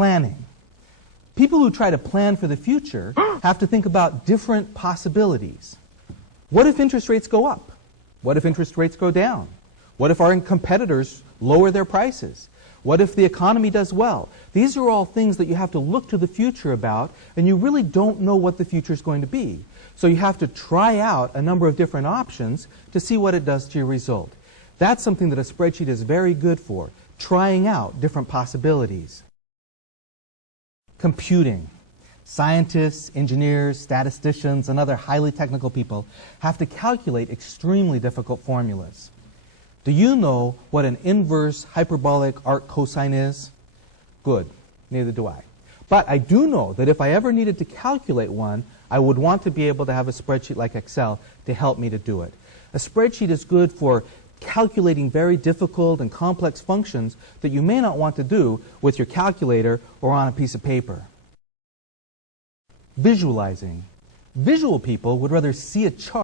planning. People who try to plan for the future have to think about different possibilities. What if interest rates go up? What if interest rates go down? What if our competitors lower their prices? What if the economy does well? These are all things that you have to look to the future about, and you really don't know what the future is going to be. So you have to try out a number of different options to see what it does to your result. That's something that a spreadsheet is very good for, trying out different possibilities. Computing. Scientists, engineers, statisticians, and other highly technical people have to calculate extremely difficult formulas. Do you know what an inverse hyperbolic arc cosine is? Good. Neither do I. But I do know that if I ever needed to calculate one, I would want to be able to have a spreadsheet like Excel to help me to do it. A spreadsheet is good for calculating very difficult and complex functions that you may not want to do with your calculator or on a piece of paper. Visualizing. Visual people would rather see a chart